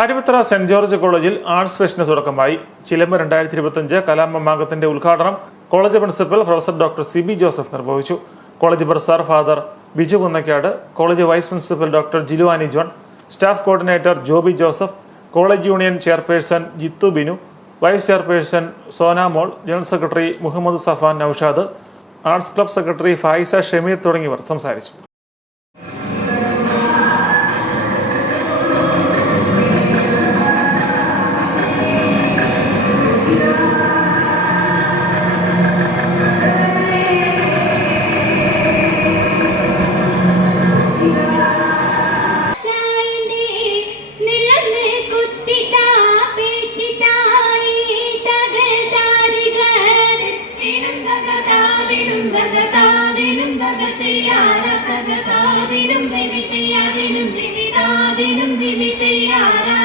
Aruvithura saint George കോളേജിൽ arts ഫെസ്റ്റിന് തുടക്കമായി. ചിലമ്പ് 2025 കലാമാമാങ്കത്തിന്റെ ഉദ്ഘാടനം college principal professor doctor CB Joseph നിർവഹിച്ചു. College professor father Biju Kunnakkad, college vice principal doctor Jiluvani John, staff coordinator Joby Joseph, college union chairperson Jithu Binu, vice chairperson Sonamol, general secretary Muhammad Safan Naushad, arts club secretary Fayisa Shameer തുടങ്ങിയവർ സംസാരിച്ചു. Thank you.